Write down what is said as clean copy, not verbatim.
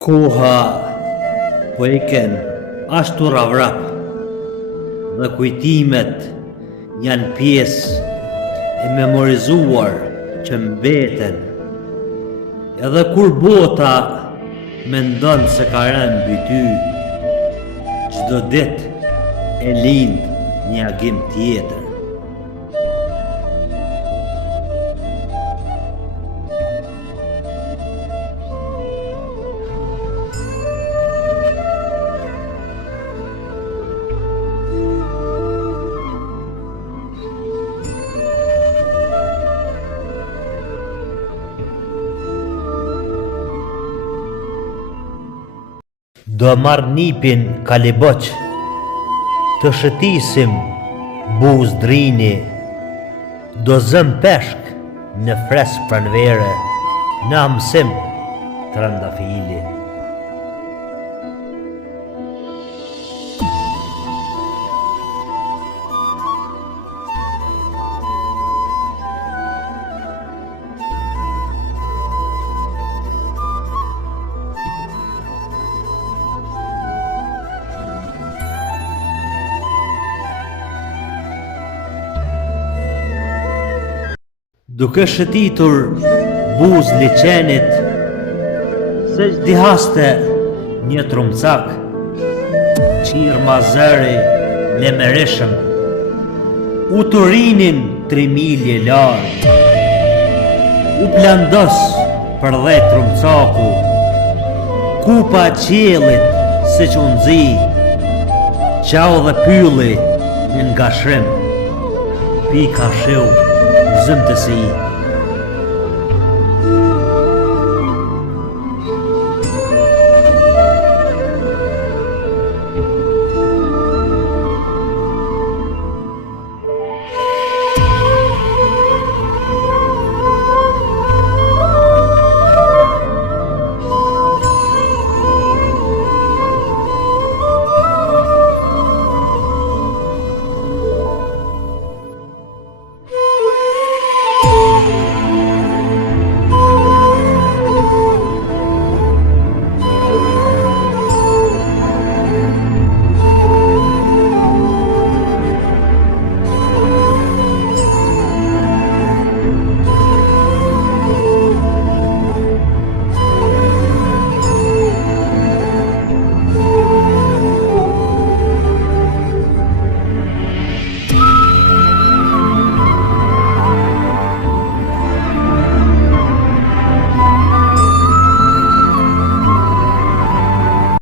Koha po eken ashtu ravrap dhe kujtimet janë pjesë e memorizuar që mbeten edhe kur bota mendon se ka rënë mbi ty, çdo ditë e lind një agim tjetër. Do marr nipin kaliboq, të shëtisim buz drini, do zëm peshk në fresk pranvere, në amësim trandafili. Duke shëtitur buz liqenit, se dihaste një trumcak, qirë mazëri lemerishëm, u të rinin 3 milje larë, u plandos për dhe trumcaku, kupa qelit se që unëzi, qau dhe pylli në nga shrim, pika shiu zëmë të si.